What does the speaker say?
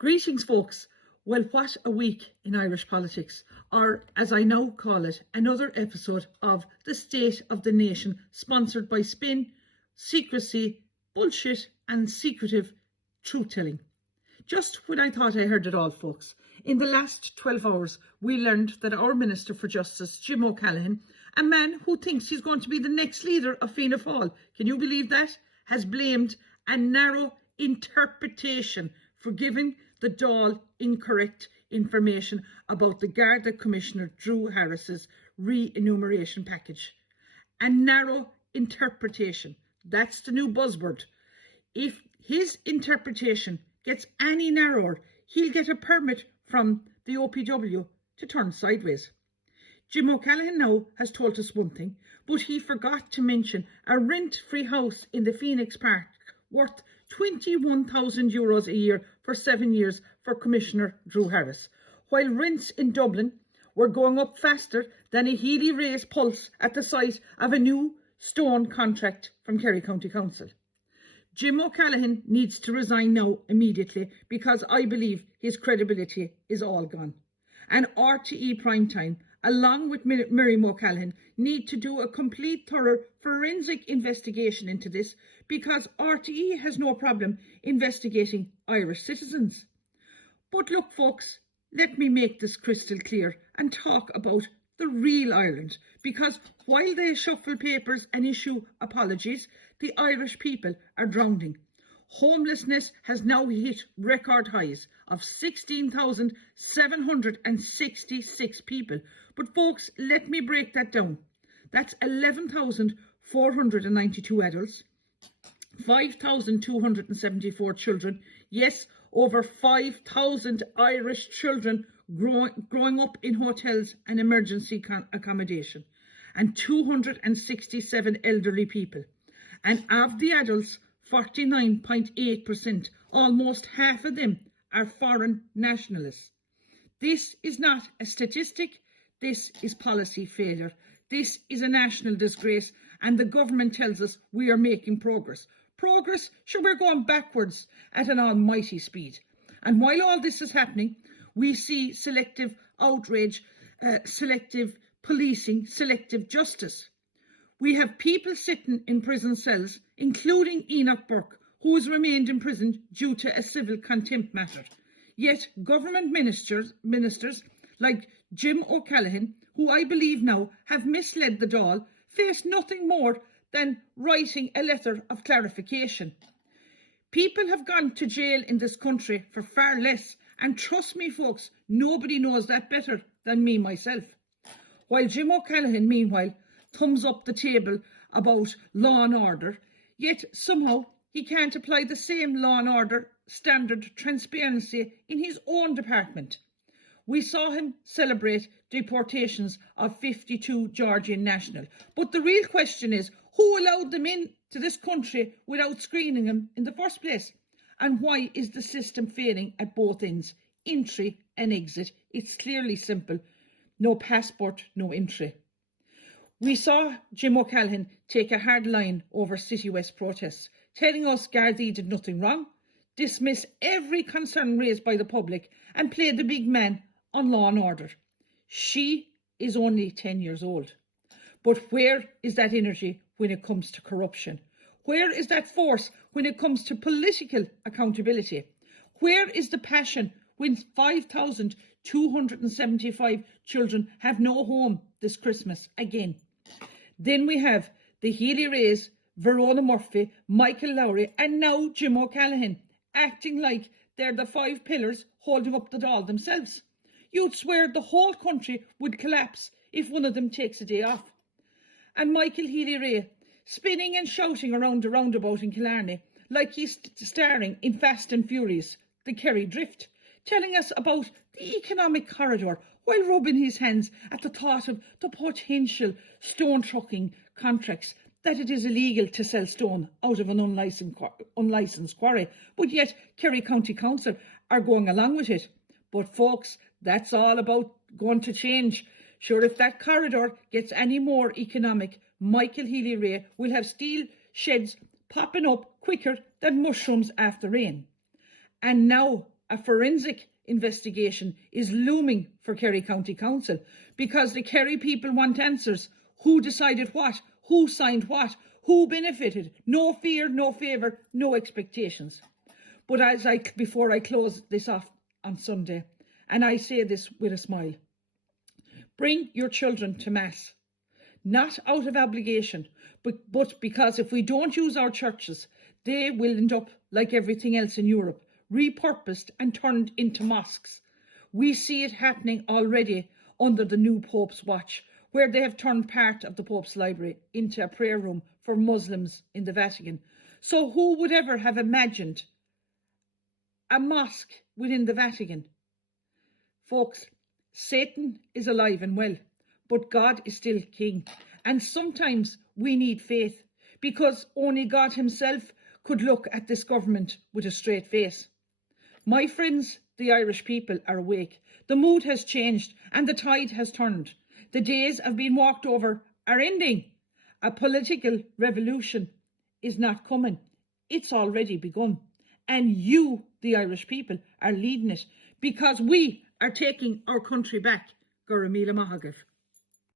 Greetings, folks. Well, what a week in Irish politics, or as I now call it, another episode of the State of the Nation, sponsored by spin, secrecy, bullshit, and secretive truth-telling. Just when I thought I heard it all, folks, in the last 12 hours, we learned that our Minister for Justice, Jim O'Callaghan, a man who thinks he's going to be the next leader of Fianna Fáil, can you believe that, has blamed a narrow interpretation for giving the Dáil incorrect information about the Garda Commissioner Drew Harris's re-enumeration package. A narrow interpretation. That's the new buzzword. If his interpretation gets any narrower, he'll get a permit from the OPW to turn sideways. Jim O'Callaghan now has told us one thing, but he forgot to mention a rent-free house in the Phoenix Park worth €21,000 a year for 7 years for Commissioner Drew Harris, while rents in Dublin were going up faster than a Healy-Rae's pulse at the sight of a new stone contract from Kerry County Council. Jim O'Callaghan needs to resign now immediately because I believe his credibility is all gone. And RTE Primetime, along with Miriam O'Callaghan, need to do a complete thorough forensic investigation into this because RTE has no problem investigating Irish citizens. But look, folks, let me make this crystal clear and talk about the real Ireland, because while they shuffle papers and issue apologies, the Irish people are drowning. Homelessness has now hit record highs of 16,766 people. But folks, let me break that down. That's 11,492 adults, 5,274 children, yes, over 5,000 Irish children growing up in hotels and emergency accommodation, and 267 elderly people. And of the adults, 49.8%, almost half of them, are foreign nationalists. This is not a statistic, this is policy failure. This is a national disgrace, and the government tells us we are making progress. Progress? Sure, we're going backwards at an almighty speed. And while all this is happening, we see selective outrage, selective policing, selective justice. We have people sitting in prison cells, including Enoch Burke, who has remained in prison due to a civil contempt matter. Yet government ministers like Jim O'Callaghan, who I believe now have misled the Dáil, face nothing more than writing a letter of clarification. People have gone to jail in this country for far less, and trust me, folks, nobody knows that better than me myself. While Jim O'Callaghan, meanwhile, thumbs up the table about law and order, yet somehow he can't apply the same law and order standard transparency in his own department. We saw him celebrate deportations of 52 Georgian nationals. But the real question is, who allowed them into this country without screening them in the first place? And why is the system failing at both ends, entry and exit? It's clearly simple. No passport, no entry. We saw Jim O'Callaghan take a hard line over City West protests, telling us Gardaí did nothing wrong, dismiss every concern raised by the public, and play the big man on law and order. She is only 10 years old. But where is that energy when it comes to corruption? Where is that force when it comes to political accountability? Where is the passion when 5,275 children have no home this Christmas again? Then we have the Healy-Raes, Verona Murphy, Michael Lowry, and now Jim O'Callaghan, acting like they're the 5 pillars holding up the Dáil themselves. You'd swear the whole country would collapse if one of them takes a day off. And Michael Healy-Rae, spinning and shouting around the roundabout in Killarney like he's starring in Fast and Furious, the Kerry Drift, telling us about the economic corridor while rubbing his hands at the thought of the potential stone trucking contracts, that it is illegal to sell stone out of an unlicensed quarry, but yet Kerry County Council are going along with it. But folks, that's all about going to change. Sure, if that corridor gets any more economic, Michael Healy-Rae will have steel sheds popping up quicker than mushrooms after rain. And now a forensic investigation is looming for Kerry County Council because the Kerry people want answers. Who decided what? Who signed what? Who benefited? No fear, no favour, no expectations. But before I close this off on Sunday, and I say this with a smile, bring your children to Mass, not out of obligation, but because if we don't use our churches, they will end up like everything else in Europe, repurposed and turned into mosques. We see it happening already under the new Pope's watch, where they have turned part of the Pope's library into a prayer room for Muslims in the Vatican. So who would ever have imagined a mosque within the Vatican? Folks, Satan is alive and well, but God is still king. And sometimes we need faith, because only God himself could look at this government with a straight face. My friends, the Irish people are awake. The mood has changed and the tide has turned. The days of being walked over are ending. A political revolution is not coming. It's already begun. And you, the Irish people, are leading it, because we are taking our country back. Gura Míle Maith Agaibh.